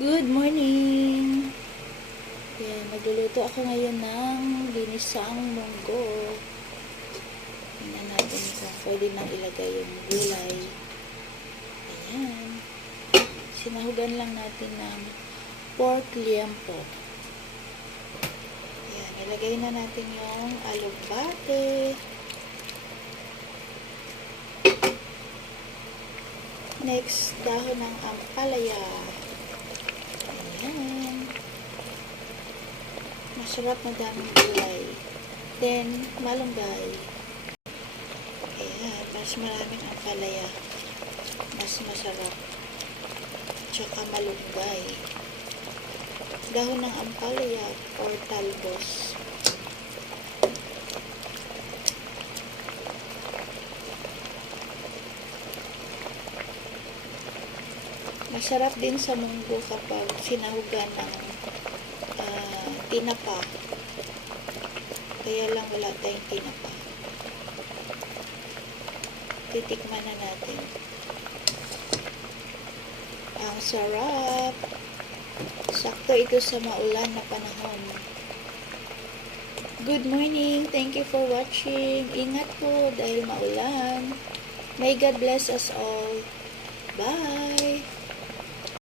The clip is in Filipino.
Good morning! Yan, magluluto ako ngayon ng ginisang munggo. Tingnan natin kung pwede nang ilagay yung gulay. Ayan. Sinahugan lang natin ng pork liempo. Ayan, ilagay na natin yung alugbate. Next, dahon ng ampalaya. Ayan. Masarap na daming gulay. Then, malunggay. Ayan, mas maraming ampalaya. Mas masarap. Tsaka malunggay. Dahon ng ampalaya or talbos. Masarap din sa munggo kapag sinahugan ng tinapa. Kaya lang wala tayong tinapa. Titikman na natin. Ang sarap. Sakto ito sa maulan na panahon. Good morning. Thank you for watching. Ingat po dahil maulan. May God bless us all. Bye!